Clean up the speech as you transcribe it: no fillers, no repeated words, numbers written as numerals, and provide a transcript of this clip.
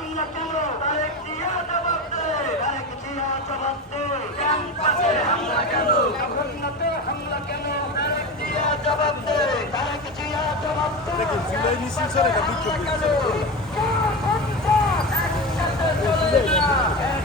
হামলা কেন তারেক জিয়া জবাব দে তারেক জিয়া জবাব দে ক্যাম্পাসে হামলা কেন জগন্নাথে হামলা কেন তারেক জিয়া জবাব দে তারেক জিয়া জবাব দে দেখেন জুলাই মিছিল চলে না বিক্ষোভ কেন চলে না